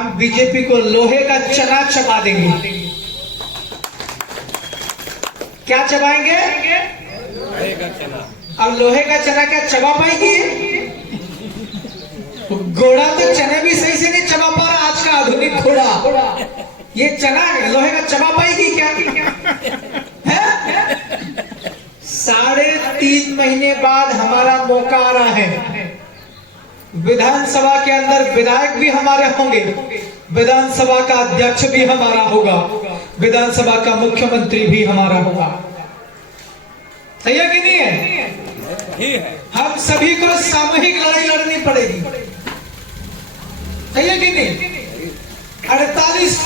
हम बीजेपी को लोहे का चना चबा देंगे। क्या चबाएंगे? लोहे का चना। अब लोहे का चना क्या चबा पाएगी? घोड़ा तो चने भी सही से नहीं चबा पा रहा, आज का आधुनिक घोड़ा। ये चना लोहे का चबा पाएगी क्या? है? 3.5 महीने बाद हमारा मौका आ रहा है। विधानसभा के अंदर विधायक भी हमारे होंगे, विधानसभा का अध्यक्ष भी हमारा होगा, विधानसभा का मुख्यमंत्री भी हमारा होगा। सही है कि नहीं है? ही है। हम सभी को सामूहिक लड़ाई लड़नी पड़ेगी। सही है कि नहीं? 48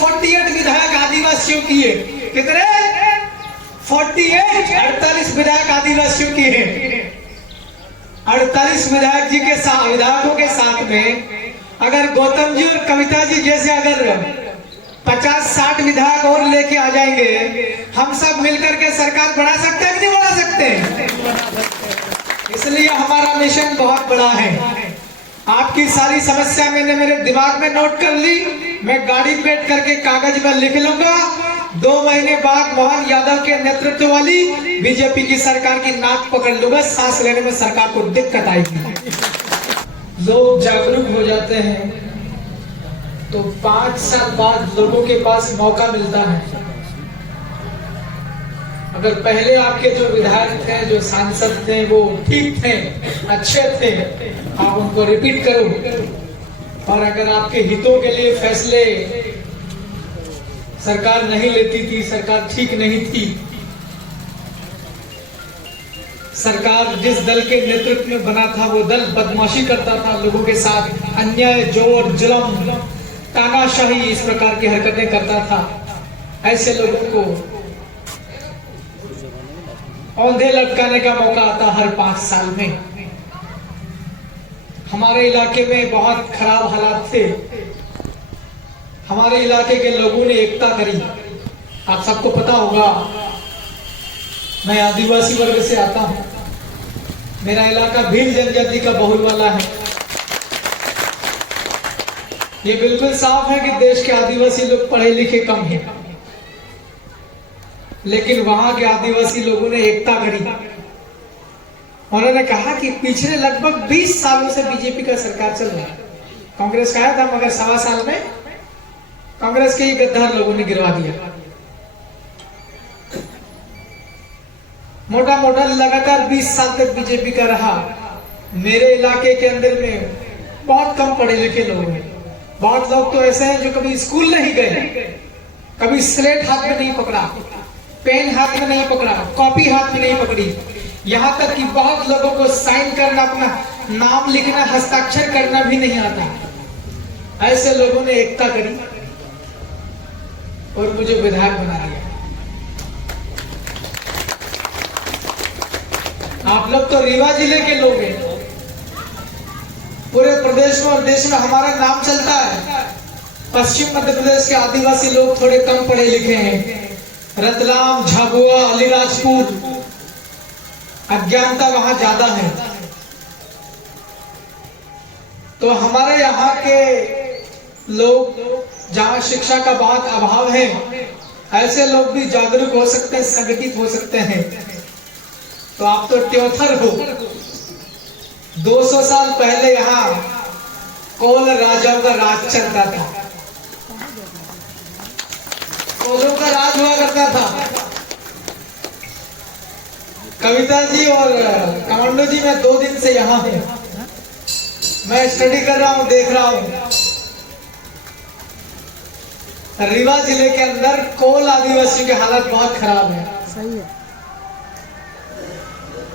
विधायक आदिवासियों की है। कितने? 48 विधायक आदिवासियों की है। 48 विधायक जी के साथ, विधायकों के साथ में अगर गौतम जी और कविता जी जैसे अगर 50-60 विधायक और लेके आ जाएंगे, हम सब मिलकर के सरकार बढ़ा सकते हैं कि नहीं बढ़ा सकते? इसलिए हमारा मिशन बहुत बड़ा है। आपकी सारी समस्या मैंने मेरे दिमाग में नोट कर ली, मैं गाड़ी बैठ करके कागज में लिख लूंगा। 2 महीने बाद मोहन यादव के नेतृत्व वाली बीजेपी की सरकार की नाक पकड़ लूंगा। सांस लेने में सरकार को दिक्कत आएगी। लोग जागरूक हो जाते हैं तो 5 साल बाद लोगों के पास मौका मिलता है। अगर पहले आपके जो विधायक थे, जो सांसद थे, वो ठीक थे, अच्छे थे, आप उनको रिपीट करो। और अगर आपके हितों के लिए फैसले सरकार नहीं लेती थी, सरकार ठीक नहीं थी, सरकार जिस दल के नेतृत्व में बना था वो दल बदमाशी करता था, लोगों के साथ अन्याय, जोर, जुल्म, तानाशाही, इस प्रकार की हरकतें करता था, ऐसे लोगों को औंधे लटकाने का मौका आता हर 5 साल में। हमारे इलाके में बहुत खराब हालात थे। हमारे इलाके के लोगों ने एकता करी। आप सबको पता होगा, मैं आदिवासी वर्ग से आता हूं। मेरा इलाका भील जनजाति का बहुल वाला है। ये बिल्कुल साफ है कि देश के आदिवासी लोग पढ़े लिखे कम हैं, लेकिन वहां के आदिवासी लोगों ने एकता करी। उन्होंने कहा कि पिछले लगभग 20 सालों से बीजेपी का सरकार चल रहा है, कांग्रेस का आया था, मगर 1.25 साल में कांग्रेस के ही गद्दार लोगों ने गिरवा दिया। मोटा मोटा लगातार 20 साल तक बीजेपी का रहा। मेरे इलाके के अंदर में बहुत कम पढ़े लिखे लोग हैं। बहुत लोग तो ऐसे हैं जो कभी स्कूल नहीं गए, कभी स्लेट हाथ में नहीं पकड़ा, पेन हाथ में नहीं पकड़ा, कॉपी हाथ में नहीं पकड़ी, यहाँ तक कि बहुत लोगों को साइन करना, अपना नाम लिखना, हस्ताक्षर करना भी नहीं आता। ऐसे लोगों ने एकता करी और मुझे विधायक बना दिया। आप लोग तो रीवा जिले के लोग हैं। पूरे प्रदेश में और देश में हमारा नाम चलता है। पश्चिम मध्य प्रदेश के आदिवासी लोग थोड़े कम पढ़े लिखे हैं। रतलाम, झाबुआ, अलीराजपुर, अज्ञानता वहां ज्यादा है। तो हमारे यहाँ के लोग, जहाँ शिक्षा का बहुत अभाव है, ऐसे लोग भी जागरूक हो सकते हैं, संगठित हो सकते हैं। तो आप तो ट्योथर हो। 200 साल पहले यहाँ कोल राजाओं का राज चलता था, कोलों का राज हुआ करता था। कविता जी और कमांडो जी, मैं 2 दिन से यहाँ हूँ, मैं स्टडी कर रहा हूँ, देख रहा हूँ। रीवा जिले के अंदर कोल आदिवासी के हालत बहुत खराब है। सही है।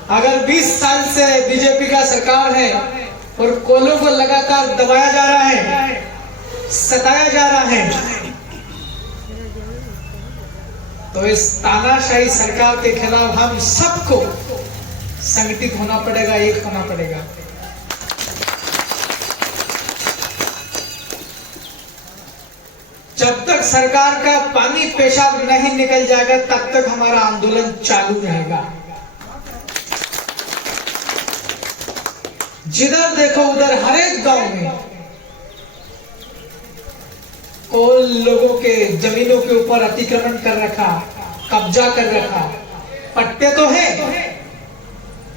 अगर 20 साल से बीजेपी का सरकार है और कोलों को लगातार दबाया जा रहा है, सताया जा रहा है, तो इस तानाशाही सरकार के खिलाफ हम सबको संगठित होना पड़ेगा, एक होना पड़ेगा। जब तक सरकार का पानी पेशाब नहीं निकल जाएगा, तब तक हमारा आंदोलन चालू रहेगा। जिधर देखो उधर हर एक गांव में कोल लोगों के जमीनों के ऊपर अतिक्रमण कर रखा, कब्जा कर रखा। पट्टे तो है,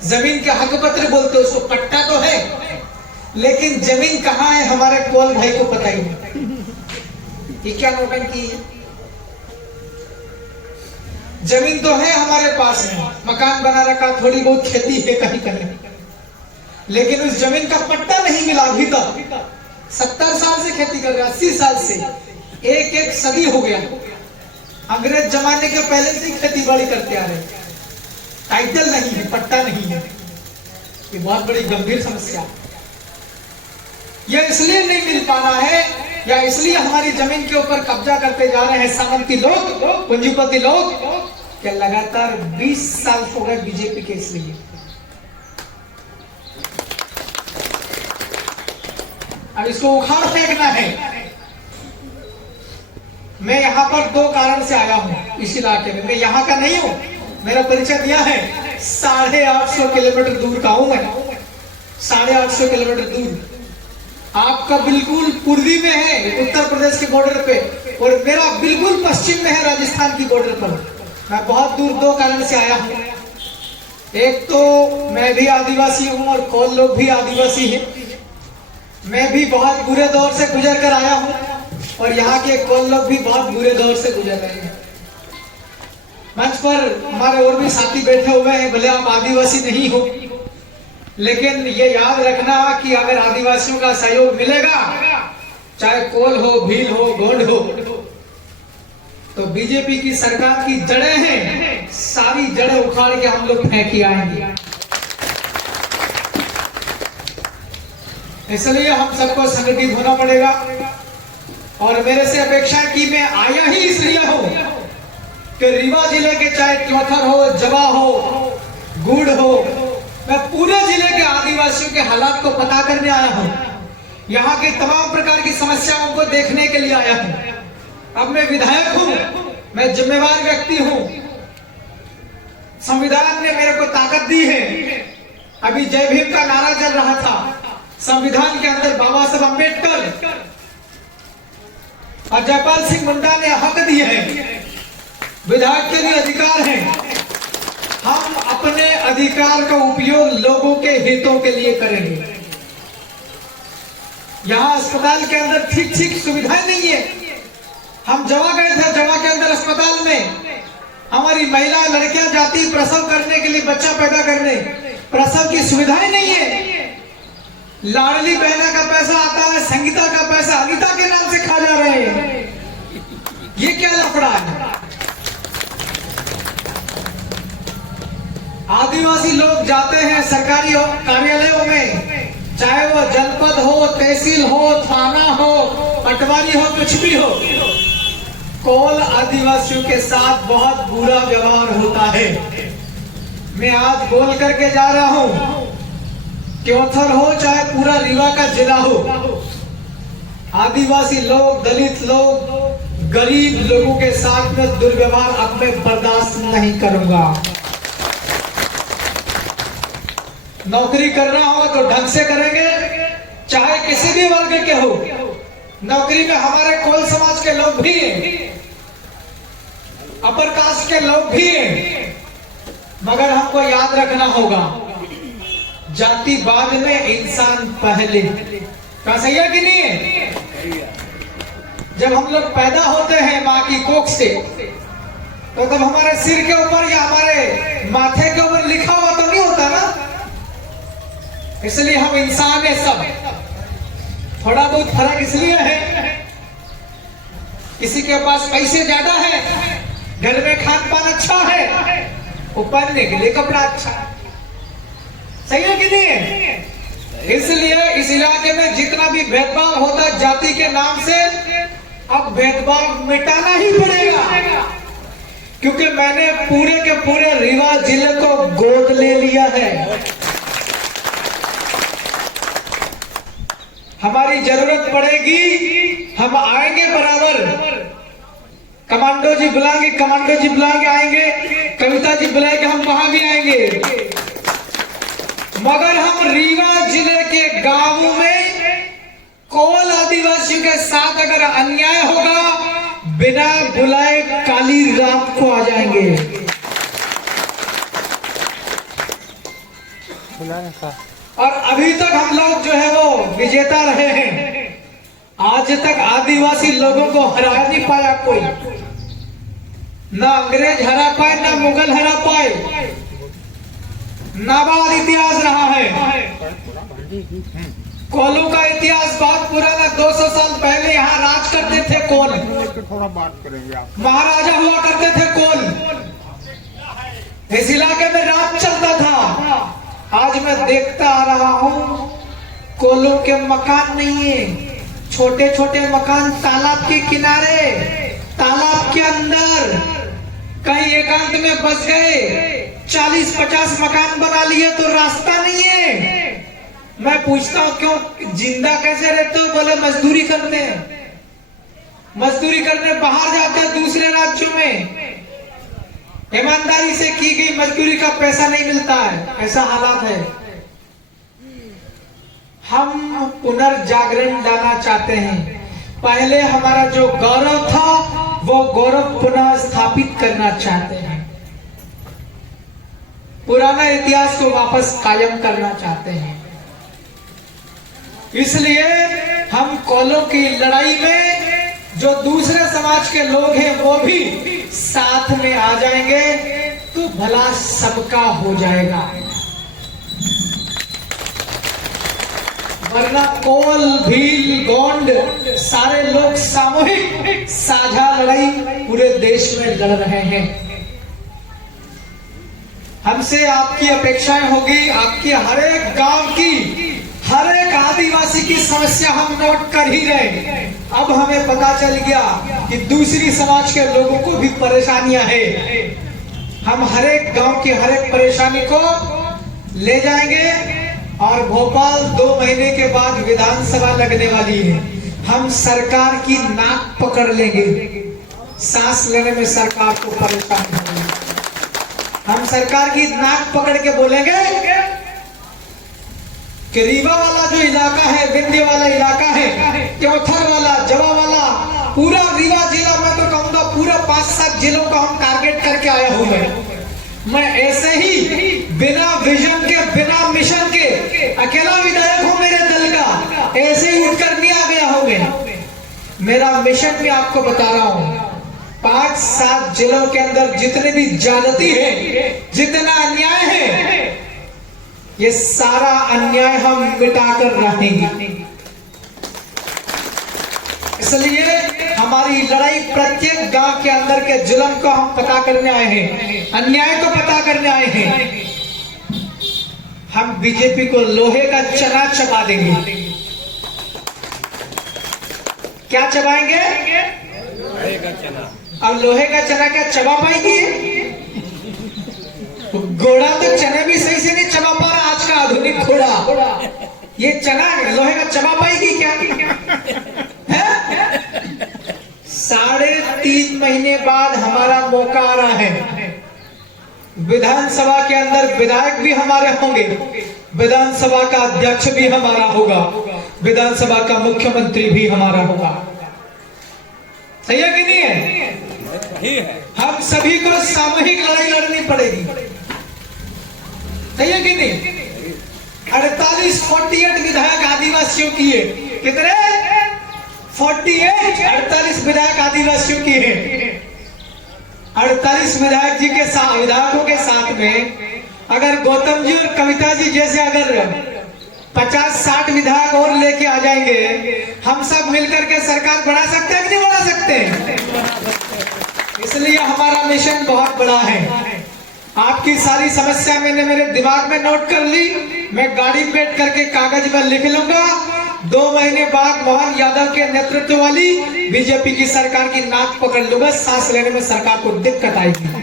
जमीन के हक पत्र बोलते उसको, पट्टा तो है, लेकिन जमीन कहाँ है हमारे कोल भाई को पता ही नहीं। ये क्या नौटंकी है? जमीन तो है हमारे पास में, मकान बना रखा, थोड़ी बहुत खेती है कहीं कहीं, लेकिन उस जमीन का पट्टा नहीं मिला अभी तक। 70 साल से खेती कर रहा, 80 साल से, एक सदी हो गया। अंग्रेज जमाने के पहले से ही खेती बाड़ी करते आ रहे, टाइटल नहीं है, पट्टा नहीं है। ये बहुत बड़ी गंभीर समस्या। यह इसलिए नहीं मिल पाना है या इसलिए हमारी जमीन के ऊपर कब्जा करते जा रहे हैं सामंती लोग, पूंजीपति लोग, क्या लगातार 20 साल हो गए बीजेपी के। इसलिए अब इसको उखाड़ फेंकना है। मैं यहाँ पर 2 कारण से आया हूँ इस इलाके में। मैं यहाँ का नहीं हूँ, मेरा परिचय दिया है। 850 किलोमीटर दूर का हूं मैं, 850 किलोमीटर दूर। आपका बिल्कुल पूर्वी में है उत्तर प्रदेश के बॉर्डर पे, और मेरा बिल्कुल पश्चिम में है राजस्थान की बॉर्डर पर। मैं बहुत दूर 2 कारण से आया हूँ। एक तो मैं भी आदिवासी हूँ और कोल लोग भी आदिवासी हैं। मैं भी बहुत बुरे दौर से गुजर कर आया हूँ और यहाँ के कोल लोग भी बहुत बुरे दौर से गुजर रहे हैं। मंच पर हमारे और भी साथी बैठे हुए हैं, भले आप आदिवासी नहीं हो, लेकिन ये याद रखना कि अगर आदिवासियों का सहयोग मिलेगा, चाहे कोल हो, भील हो, गोंड हो, तो बीजेपी की सरकार की जड़ें हैं, सारी जड़ें उखाड़ के हम लोग फेंक के आएंगे। इसलिए हम सबको संगठित होना पड़ेगा। और मेरे से अपेक्षा है कि मैं आया ही इसलिए हूं कि रीवा जिले के चाहे क्योथर हो, जवा हो, गुड़ हो, मैं पूरे जिले के आदिवासियों के हालात को पता करने आया हूं। यहाँ के तमाम प्रकार की समस्याओं को देखने के लिए आया हूं। अब मैं विधायक हूं, मैं जिम्मेवार व्यक्ति हूं। संविधान ने मेरे को ताकत दी है। अभी जय भीम का नारा चल रहा था, संविधान के अंदर बाबा साहब अम्बेडकर और जयपाल सिंह मुंडा ने हक दिए हैं। विधायक के भी अधिकार हैं। हम अपने अधिकार का उपयोग लोगों के हितों के लिए करेंगे। यहाँ अस्पताल के अंदर ठीक सुविधाएं नहीं है। हम जवा गए थे, जवा के अंदर अस्पताल में हमारी महिला लड़कियां जाती प्रसव करने के लिए, बच्चा पैदा करने, प्रसव की सुविधाएं नहीं है। लाडली बहना का पैसा आता है, संगीता का पैसा अनिता के नाम से खा जा रहे हैं। ये क्या लफड़ा है? आदिवासी लोग जाते हैं सरकारी कार्यालयों में, चाहे वो जनपद हो, तहसील हो, थाना हो, पटवारी हो, कुछ भी हो, कोल आदिवासियों के साथ बहुत बुरा व्यवहार होता है। मैं आज बोल करके जा रहा हूं, क्योथर हो चाहे पूरा रीवा का जिला हो, आदिवासी लोग, दलित लोग, गरीब लोगों के साथ में दुर्व्यवहार अब मैं बर्दाश्त नहीं करूंगा। नौकरी करना हो तो ढंग से करेंगे, चाहे किसी भी वर्ग के हो। नौकरी में हमारे कोल समाज के लोग भी हैं, अपर कास्ट के लोग भी हैं, मगर हमको याद रखना होगा, जाति बाद में, इंसान पहले। क्या सही है कि नहीं है? जब हम लोग पैदा होते हैं माँ की कोख से, तो तब हमारे सिर के ऊपर या हमारे माथे के ऊपर लिखा हुआ तो नहीं होता ना। इसलिए हम इंसान है सब। थोड़ा बहुत फर्क इसलिए है, किसी के पास पैसे ज्यादा है, घर में खान पान अच्छा है, वो पहनने के लिए कपड़ा अच्छा है। सही है कि नहीं है? इसलिए इस इलाके में जितना भी भेदभाव होता है जाति के नाम से, अब भेदभाव मिटाना ही पड़ेगा, क्योंकि मैंने पूरे के पूरे रीवा जिले को गोद ले लिया है। हमारी जरूरत पड़ेगी, हम आएंगे बराबर। कमांडो जी बुलाएंगे, आएंगे, कविता जी बुलाएंगे, हम वहां भी आएंगे। मगर हम रीवा जिले के गांवों में कोल आदिवासियों के साथ अगर अन्याय होगा बिना बुलाए काली रात को आ जाएंगे। और अभी तक हम लोग जो है वो विजेता रहे हैं। आज तक आदिवासी लोगों को हरा नहीं पाया कोई, ना अंग्रेज हरा पाए, ना मुगल हरा पाए। नाबाद इतिहास रहा है। कोलों का इतिहास बहुत पुराना, 200 साल पहले यहाँ राज करते थे कोल। थोड़ा बात करेंगे आप। महाराजा हुआ करते थे कोल। इस इलाके में राज चलता था। आज मैं देखता आ रहा हूँ कोलों के मकान नहीं है, छोटे छोटे मकान तालाब के किनारे, तालाब के अंदर, कहीं एकांत में बस गए, 40-50 मकान बना लिए तो रास्ता नहीं है। मैं पूछता हूँ क्यों जिंदा कैसे रहते हो? बोले मजदूरी करते हैं, मजदूरी करने बाहर जाते हैं दूसरे राज्यों में, ईमानदारी से की गई मजदूरी का पैसा नहीं मिलता है। ऐसा हालात है। हम पुनर्जागरण लाना चाहते हैं। पहले हमारा जो गौरव था वो गौरव पुनः स्थापित करना चाहते हैं। पुराना इतिहास को वापस कायम करना चाहते हैं। इसलिए हम कोलों की लड़ाई में जो दूसरे समाज के लोग हैं वो भी साथ में आ जाएंगे तो भला सबका हो जाएगा। वरना कोल, भील, गोंड सारे लोग सामूहिक साझा लड़ाई पूरे देश में लड़ रहे हैं। हमसे आपकी अपेक्षाएं होगी, आपकी हर एक गांव की, हर एक आदिवासी की समस्या हम नोट कर ही रहे। अब हमें पता चल गया कि दूसरी समाज के लोगों को भी परेशानियां हैं। हम हर एक गांव की हर एक परेशानी को ले जाएंगे और भोपाल 2 महीने के बाद विधानसभा लगने वाली है। हम सरकार की नाक पकड़ लेंगे। सांस लेने में सरकार को परेशानी होगी। हम सरकार की नाक पकड़ के बोलेंगे कि रीवा वाला जो इलाका है, विंध्य वाला इलाका है, क्योथर वाला, जवा वाला, पूरा रीवा जिला, मैं तो कहूंगा पूरा 5-7 जिलों का हम टारगेट करके आया हूं। मैं ऐसे ही बिना विजन के, बिना मिशन के, अकेला विधायक हूं मेरे दल का, ऐसे ही उठकर नहीं आ गया हूं। मेरा मिशन भी आपको बता रहा हूं। 5-7 जिलों के अंदर जितने भी ज्यादती है, जितना अन्याय है, ये सारा अन्याय हम मिटाकर रहेंगे। इसलिए हमारी लड़ाई प्रत्येक गांव के अंदर के जुल्म को हम पता करने आए हैं, अन्याय को पता करने आए हैं। हम बीजेपी को लोहे का चना चबा देंगे। क्या चबाएंगे? लोहे का चना। अब लोहे का चना क्या चबा पाएगी? घोड़ा तो चने भी सही से नहीं चबा पा रहा, आज का आधुनिक घोड़ा। ये चना लोहे का चबा पाएगी क्या? है? 3.5 महीने बाद हमारा मौका आ रहा है। विधानसभा के अंदर विधायक भी हमारे होंगे, विधानसभा का अध्यक्ष भी हमारा होगा, विधानसभा का मुख्यमंत्री भी हमारा होगा। सही है कि नहीं है? ही है। हम सभी को सामूहिक लड़ाई लड़नी पड़ेगी। सही है कि नहीं? 48 विधायक आदिवासियों की है। कितने? 48 विधायक आदिवासियों की है। 48 विधायक जी के साथ, विधायकों के साथ में अगर गौतम जी और कविता जी जैसे अगर 50-60 विधायक और लेके आ जाएंगे, हम सब मिलकर के सरकार बढ़ा सकते हैं कि नहीं बढ़ा सकते? इसलिए हमारा मिशन बहुत बड़ा है। आपकी सारी समस्या मैंने मेरे दिमाग में नोट कर ली। मैं गाड़ी पेट करके कागज में लिख लूंगा। 2 महीने बाद मोहन यादव के नेतृत्व वाली बीजेपी की सरकार की नाक पकड़ लूंगा। सांस लेने में सरकार को दिक्कत आएगी।